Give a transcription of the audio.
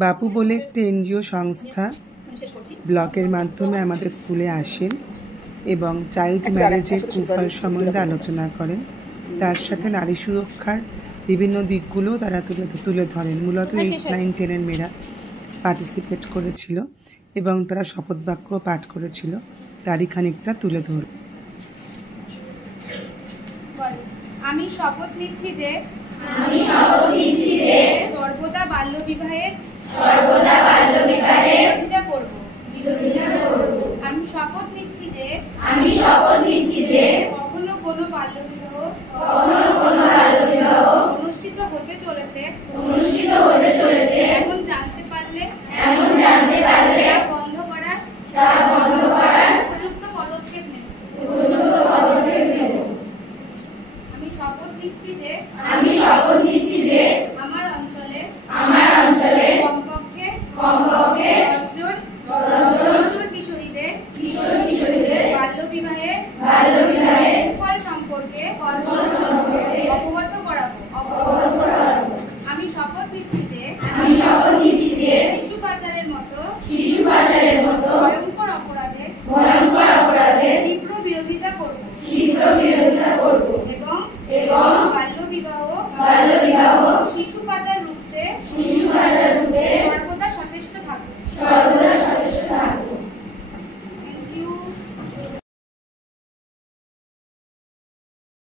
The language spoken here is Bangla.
বাপু বলে একটি এনজিও সংস্থা ব্লকের মাধ্যমে আমাদের স্কুলে আসেন এবং চাইল্ড ম্যারেজের কুফল সম্বন্ধে আলোচনা করেন। তার সাথে নারী সুরক্ষার বিভিন্ন দিকগুলো তারা তুলে ধরেন। মূলত 8, 9, 10-এর মেয়েরা পার্টিসিপেট করেছিল এবং তারা শপথ বাক্য পাঠ করেছিল। তারই খানিকটা তুলে ধর। আমি শপথ নিচ্ছি যে সর্বদা বাল্যবিবাহের বিরোধিতা করব। আমি শপথ নিচ্ছি যে কখনো কোনো বাল্যবিবাহ অনুষ্ঠিত হতে চলেছে